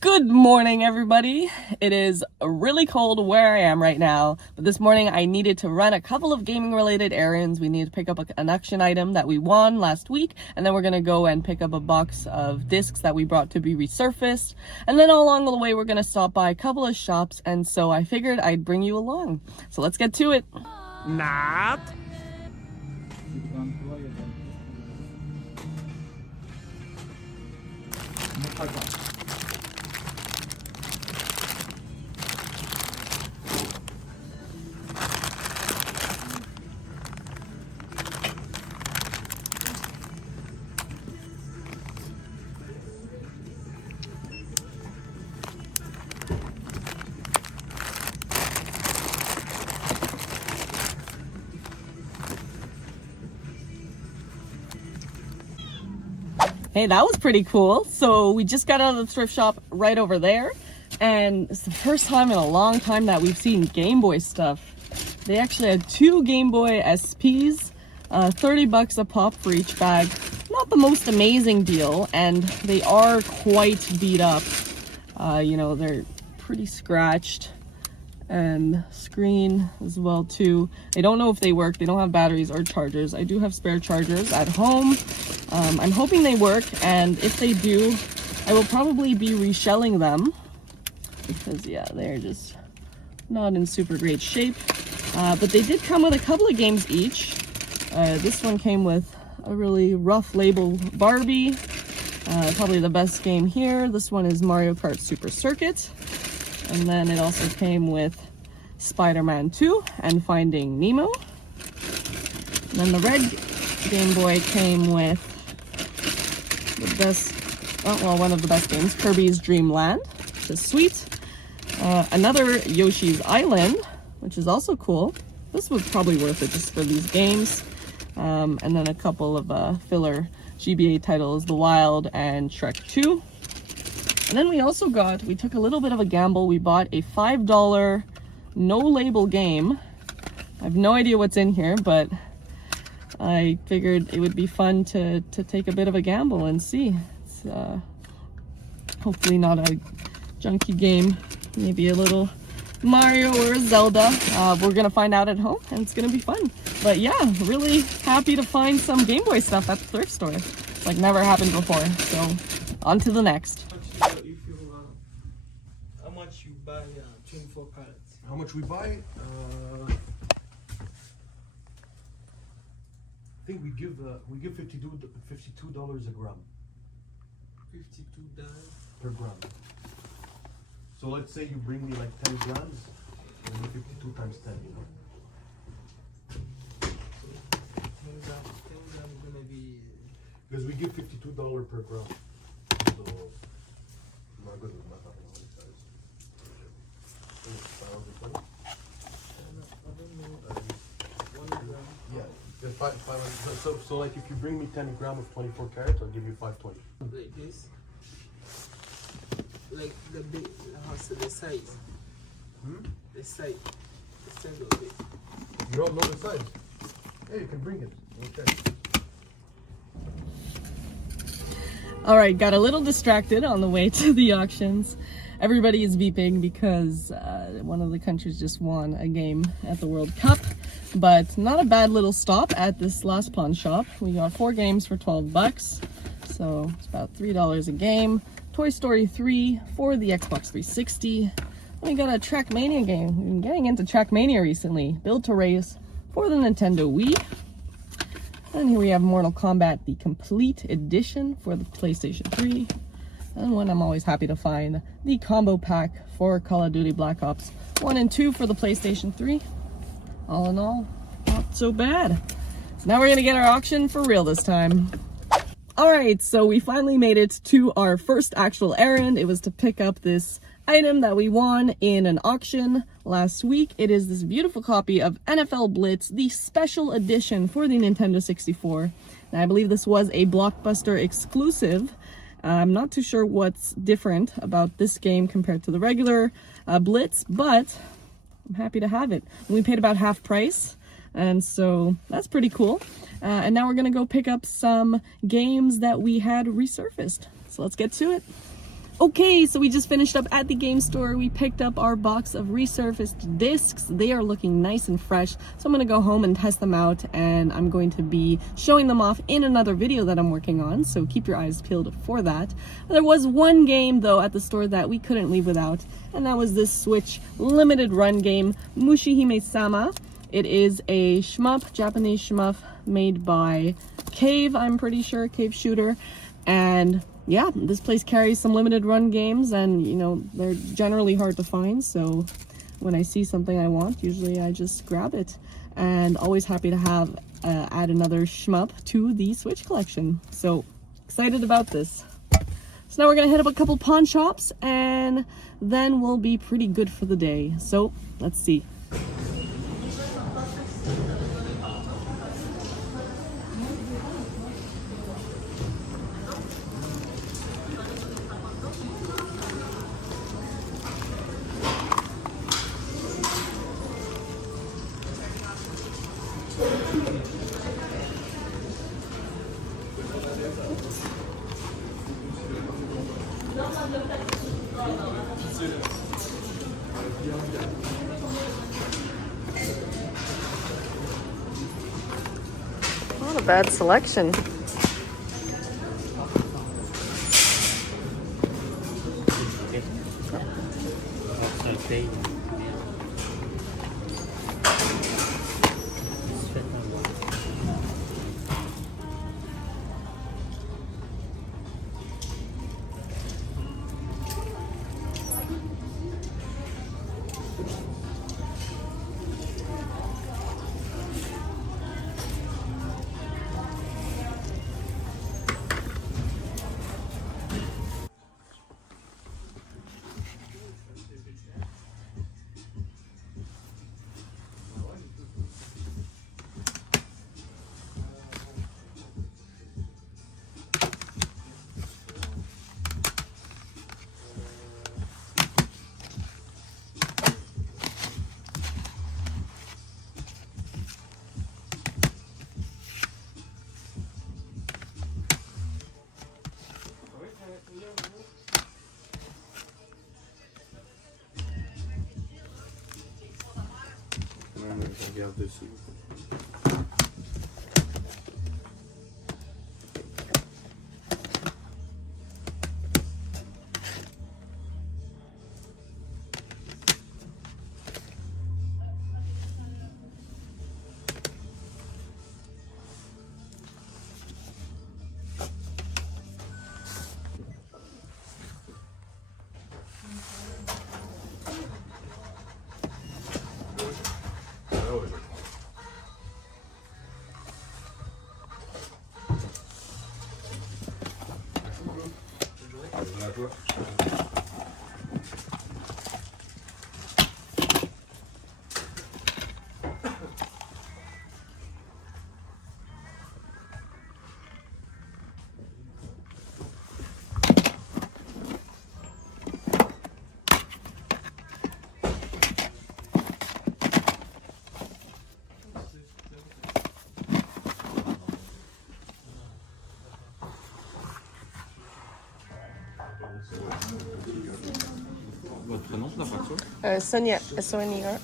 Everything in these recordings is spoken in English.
Good morning, everybody. It is really cold where I am right now, but this morning I needed to run a couple of gaming related errands. We need to pick up an auction item that we won last week, and then we're gonna go and pick up a box of discs that we brought to be resurfaced. And then all along the way, we're gonna stop by a couple of shops, and so I figured I'd bring you along. So let's get to it. Nat. Hey, that was pretty cool. So we just got out of the thrift shop right over there, and it's the first time in a long time that we've seen Gameboy stuff. They actually had two Gameboy SPs, 30 bucks a pop for each bag. Not the most amazing deal, and they are quite beat up. They're pretty scratched, and screen as well too. I don't know if they work. They don't have batteries or chargers. I do have spare chargers at home. I'm hoping they work, and if they do, I will probably be reshelling them because yeah, they're just not in super great shape. But they did come with a couple of games each. This one came with a really rough label Barbie, probably the best game here. This one is Mario Kart Super Circuit. And then it also came with Spider-Man 2 and Finding Nemo. And then the red Game Boy came with one of the best games, Kirby's Dream Land, which is sweet. Another Yoshi's Island, which is also cool. This was probably worth it just for these games. And then a couple of filler GBA titles, The Wild and Shrek 2. And then we took a little bit of a gamble. We bought a $5 no label game. I have no idea what's in here, but I figured it would be fun to take a bit of a gamble and see. It's hopefully not a junky game, maybe a little Mario or a Zelda. We're gonna find out at home, and it's gonna be fun. But yeah, really happy to find some Game Boy stuff at the thrift store. Like never happened before, so on to the next. How much you buy 24 carats? How much we buy? I think we give $52 a gram. $52 per gram. So let's say you bring me like 10 grams, and 52 times 10, you know. 10 grams gonna be. Because we give $52 per gram. So I'm not good with math. I don't know. Yeah, the 500. So like if you bring me 10 grams of 24 carats, I'll give you 520. Like this? Like the big, the size? The size of it. You don't know the size? Yeah, you can bring it. Okay. All right, got a little distracted on the way to the auctions. Everybody is beeping because one of the countries just won a game at the World Cup, but not a bad little stop at this last pawn shop. We got 4 games for 12 bucks, so it's about $3 a game. Toy Story 3 for the Xbox 360. We got a Trackmania game. We've been getting into Trackmania recently. Build to Race for the Nintendo Wii. And here we have Mortal Kombat, the Complete Edition for the PlayStation 3. And one I'm always happy to find, the combo pack for Call of Duty Black Ops 1 and 2 for the PlayStation 3. All in all, not so bad. So now we're gonna get our auction for real this time. All right, so we finally made it to our first actual errand. It was to pick up this item that we won in an auction last week. It is this beautiful copy of NFL Blitz, the special edition for the Nintendo 64. And I believe this was a Blockbuster exclusive. I'm not too sure what's different about this game compared to the regular Blitz, but I'm happy to have it. And we paid about half price, and so that's pretty cool. And now we're gonna go pick up some games that we had resurfaced. So let's get to it. Okay, so we just finished up at the game store. We picked up our box of resurfaced discs. They are looking nice and fresh. So I'm gonna go home and test them out, and I'm going to be showing them off in another video that I'm working on. So keep your eyes peeled for that. There was one game though at the store that we couldn't leave without, and that was this Switch limited run game, Mushihime-sama. It is a shmup, Japanese shmup made by Cave, I'm pretty sure, Cave Shooter. And yeah, this place carries some limited run games, and you know, they're generally hard to find, so when I see something I want, usually I just grab it. And always happy to have add another shmup to the Switch collection. So excited about this. So now we're gonna hit up a couple pawn shops, and then we'll be pretty good for the day. So let's see. Not a bad selection. Je regarde dessus. Votre prénom sur la facture? Sonia, S-O-N-I-A.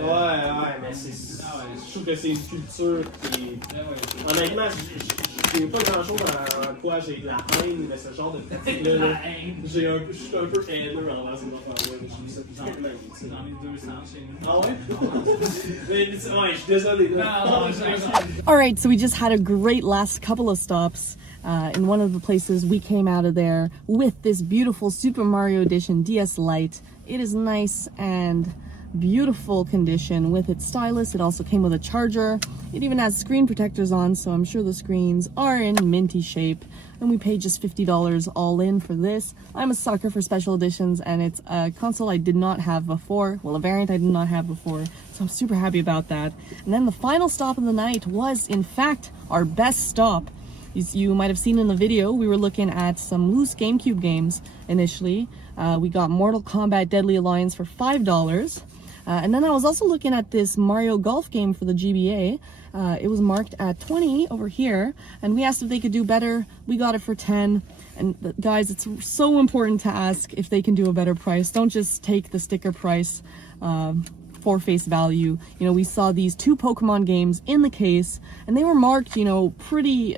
Ouais, mais c'est. Je trouve que c'est une culture qui. Honnêtement, j'ai pas grand chose en quoi j'ai de la haine, mais ce genre de pratique-là, je suis un peu haineux envers ces enfants-là. Je trouve ça bizarrement inutile. Dans les deux sens chez nous. Ah ouais? Ouais, je suis désolé. Alright, so we just had a great last couple of stops. In one of the places we came out of there with this beautiful Super Mario Edition DS Lite. It is nice and beautiful condition with its stylus. It also came with a charger. It even has screen protectors on, so I'm sure the screens are in minty shape. And we paid just $50 all in for this. I'm a sucker for special editions, and it's a console I did not have before. Well, a variant I did not have before, so I'm super happy about that. And then the final stop of the night was, in fact, our best stop. As you might have seen in the video, we were looking at some loose GameCube games initially. We got Mortal Kombat Deadly Alliance for $5. And then I was also looking at this Mario Golf game for the GBA. It was marked at 20 over here, and we asked if they could do better. We got it for 10. And guys, it's so important to ask if they can do a better price. Don't just take the sticker price for face value. You know, we saw these 2 Pokemon games in the case, and they were marked, you know, pretty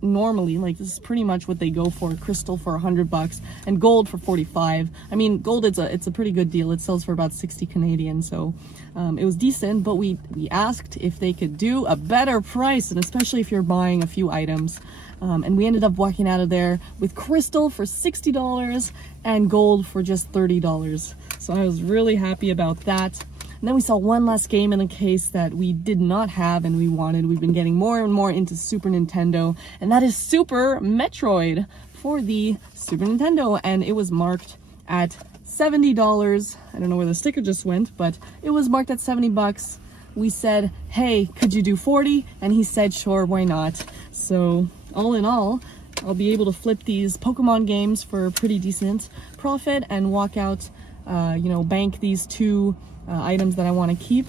normally. Like, this is pretty much what they go for. Crystal for $100 and gold for 45. I mean, gold, it's a pretty good deal. It sells for about 60 Canadian, so it was decent, but we asked if they could do a better price, and especially if you're buying a few items. And we ended up walking out of there with crystal for $60 and gold for just $30. So I was really happy about that. And then we saw one last game in the case that we did not have and we wanted. We've been getting more and more into Super Nintendo, and that is Super Metroid for the Super Nintendo. And it was marked at $70. I don't know where the sticker just went, but it was marked at 70 bucks. We said, hey, could you do 40? And he said, sure, why not? So all in all, I'll be able to flip these Pokemon games for a pretty decent profit and walk out, you know, bank these 2 items that I want to keep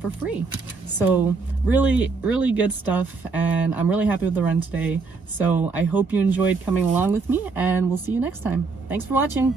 for free. So really, really good stuff, and I'm really happy with the run today. So I hope you enjoyed coming along with me, and we'll see you next time. Thanks for watching.